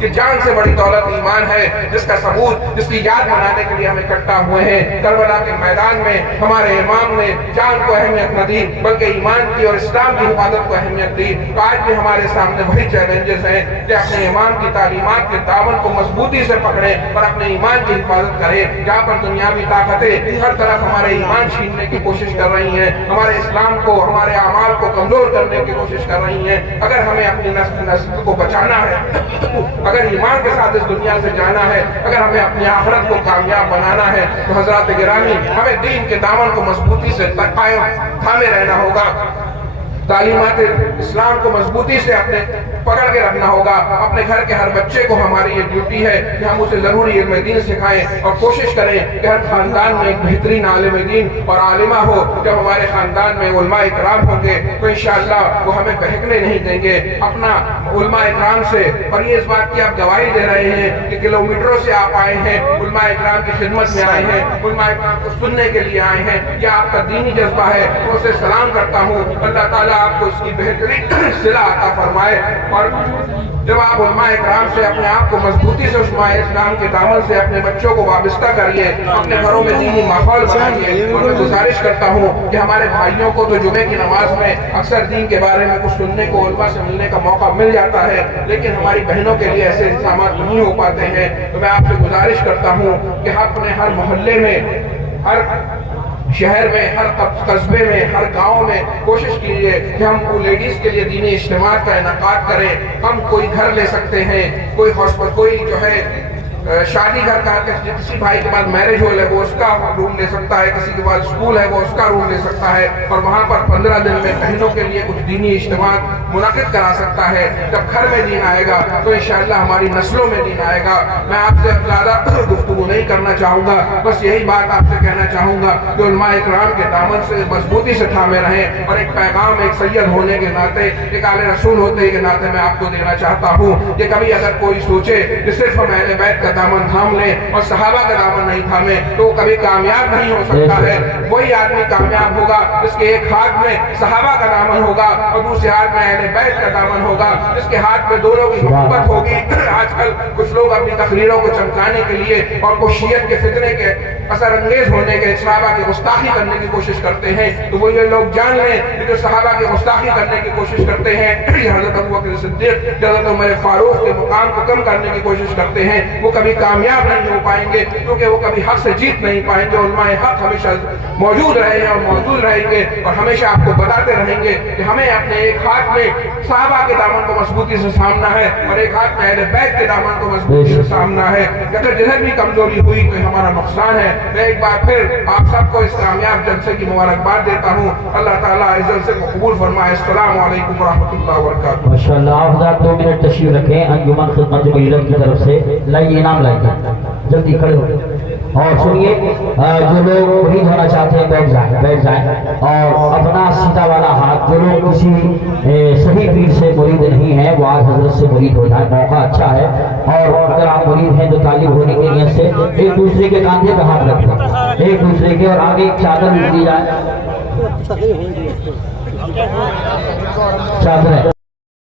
کہ جان سے بڑی دولت ایمان ہے، جس کا ثبوت، جس کی یاد منانے کے لیے ہم اکٹھا ہوئے ہیں۔ کربلا کے میدان میں ہمارے امام نے جان کو اہمیت نہ دی بلکہ ایمان کی اور اسلام کی حفاظت کو اہمیت دی۔ تو آج بھی ہمارے سامنے وہی چیلنجز ہیں کہ اپنے امام کی تعلیمات کے دامن کو مضبوطی سے پکڑیں اور اپنے ایمان کی حفاظت کریں۔ جہاں پر دنیاوی طاقتیں ہر طرف ہمارے ایمان چھیننے کی کوشش کر رہی ہیں، ہمارے اسلام کو، ہمارے اعمال کو کمزور کرنے کی کوشش کر رہی ہیں، اگر ہمیں اپنی نسل کو بچانا ہے، اگر ایمان کے ساتھ اس دنیا سے جانا ہے، اگر ہمیں اپنی آخرت کو کامیاب بنانا ہے، تو حضرات گرامی ہمیں دین کے دامن کو مضبوطی سے قائم تھامے رہنا ہوگا، تعلیمات اسلام کو مضبوطی سے اپنے پکڑ کے رکھنا ہوگا۔ اپنے گھر کے ہر بچے کو ہماری یہ ڈیوٹی ہے کہ ہم اسے ضروری علم دین سکھائیں اور کوشش کریں کہ ہر خاندان میں ایک بہترین عالم دین اور عالمہ ہو۔ جب ہمارے خاندان میں علماء اکرام ہوں گے تو انشاءاللہ وہ ہمیں بہکنے نہیں دیں گے۔ اپنا علماء اکرام سے، اور یہ اس بات کی آپ گواہی دے رہے ہیں کہ کلومیٹروں سے آپ آئے ہیں، علماء اکرام کی خدمت میں آئے ہیں، علماء اکرام کو سننے کے لیے آئے ہیں، یہ آپ کا دینی جذبہ ہے، میں اسے سلام کرتا ہوں۔ اللہ تعالیٰ آپ کو اس کی بہترین صلہ عطا فرمائے۔ اور جب آپ علماء اکرام سے اپنے آپ کو مضبوطی سے علماء اسلام کے دامن سے اپنے بچوں کو وابستہ کریے، اپنے گھروں میں دینی ماحول بنائیے۔ اور میں گزارش کرتا ہوں کہ ہمارے بھائیوں کو تو جمعے کی نماز میں اکثر دین کے بارے میں کچھ سننے کو، علماء سے ملنے کا موقع مل جاتا ہے، لیکن ہماری بہنوں کے لیے ایسے انتظامات نہیں ہو پاتے ہیں۔ تو میں آپ سے گزارش کرتا ہوں کہ آپ اپنے ہر محلے میں، ہر شہر میں، ہر قصبے میں، ہر گاؤں میں کوشش کیجیے کہ ہم لیڈیز کے لیے دینی اجتماعات کا انعقاد کریں۔ ہم کوئی گھر لے سکتے ہیں، کوئی ہاسپٹل، کوئی جو ہے شادی گھر کا، کسی بھائی کے پاس میرج ہال ہے وہ اس کا روم لے سکتا ہے، کسی کے پاس اسکول ہے وہ اس کا روم لے سکتا ہے، اور وہاں پر 15 دن میں بہنوں کے لیے کچھ دینی اجتماعات منعقد کرا سکتا ہے۔ جب گھر میں دین آئے گا تو انشاءاللہ ہماری نسلوں میں دین آئے گا۔ میں آپ سے زیادہ گفتگو نہیں کرنا چاہوں گا، بس یہی بات آپ سے کہنا چاہوں گا کہ علماء اکرام کے دامن سے مضبوطی سے تھامے رہیں، اور ایک پیغام ایک سید ہونے کے ناطے، ایک آل رسول ہونے کے ناطے میں آپ کو دینا چاہتا ہوں کہ کبھی اگر کوئی سوچے کہ صرف ہم اہل بیت کا دامن تھام لیں اور صحابہ کا دامن نہیں تھامے تو وہ کبھی کامیاب نہیں ہو سکتا ہے۔ وہی آدمی کامیاب ہوگا جس کے ایک ہاتھ میں صحابہ کا دامن ہوگا اور دوسرے ہاتھ میں اہل بیت کا دامن ہوگا، جس کے ہاتھ میں دونوں کی محبت ہوگی۔ آج کل کچھ لوگ اپنی تقریروں کو چمکانے کے لیے اور کوشیت کے فتنے کے اثر انگیز ہونے کے، صحابہ کی گستاخی کرنے کی کوشش کرتے ہیں، تو وہ یہ لوگ جان لیں کہ جو صحابہ کی گستاخی کرنے کی کوشش کرتے ہیں، یہ حضرت ابوبکر صدیق، حضرت عمر فاروق کے مقام کو کم کرنے کی کوشش کرتے ہیں، وہ کبھی کامیاب نہیں ہو پائیں گے، کیونکہ وہ کبھی حق سے جیت نہیں پائیں گے۔ علماء حق ہمیشہ موجود رہے ہیں اور موجود رہیں گے، اور ہمیشہ آپ کو بتاتے رہیں گے کہ ہمیں اپنے ایک ہاتھ میں صحابہ کے دامن کو مضبوطی سے سامنا ہے اور ایک ہاتھ میں اہل بیت کے دامن کو مضبوطی سے سامنا ہے۔ اگر جدھر بھی کمزوری ہوئی تو ہمارا نقصان ہے۔ میں ایک بار پھر آپ سب کو اس کامیاب جلسے کی مبارکباد دیتا ہوں۔ اللہ تعالیٰ اس جلسے کو قبول فرمائے۔ السلام علیکم ورحمۃ اللہ وبرکاتہ۔ ماشاءاللہ، آپ حضرات 2 منٹ تشریف رکھیں۔ انجمن خدمت جمیلت کی طرف سے لائیے، انعام لائیے، جلدی کھڑے ہو اور سنیے۔ جو لوگ مرید ہونا چاہتے ہیں بیٹھ جائیں اور اپنا سیدھا والا ہاتھ، جو لوگ کسی صحیح پیر سے مرید نہیں ہیں وہ آج حضرت سے مرید ہو جائیں، موقع اچھا ہے۔ اور اگر آپ مرید ہیں تو طالب ہونے کی نیت سے ایک دوسرے کے کاندھے پہ ہاتھ رکھیں، ایک دوسرے کے، اور آگے ایک چادر دی جائے، چادر